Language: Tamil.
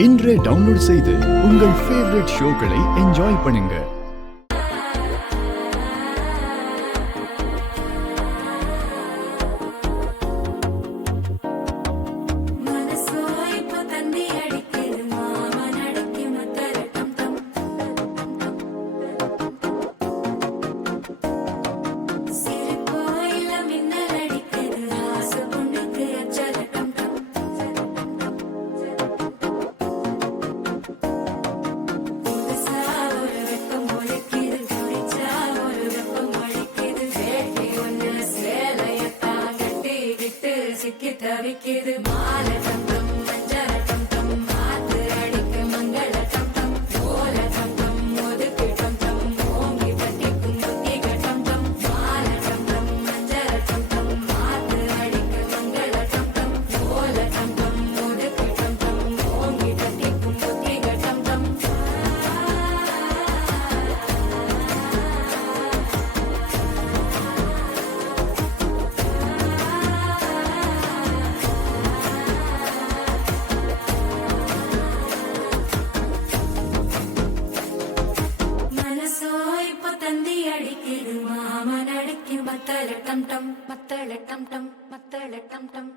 இன்றே டவுன்லோட் செய்து உங்கள் ஃபேவரட் ஷோக்களை என்ஜாய் பண்ணுங்க. தவிக்கிது மாலை தந்தம் மஞ்சள் தந்தம் மாத்து அடிக்க மங்கள தந்தம் ஓல தந்தம் ஒதுக்கு தந்தம் ஓங்கி தட்டிக்கும் புத்திக தந்தம் மாலை தந்தம் மஞ்சள் தந்தம் மாத்து அடிக்க மங்கள தந்தம் ஓல தந்தம் ஒதுக்கு தந்தம் ஓங்கி தட்டிக்கும் புத்திக தந்தம் மாமன் அடிக்கும் மத்தள டம் டம் மத்தள டம் டம் மத்தள டம் டம்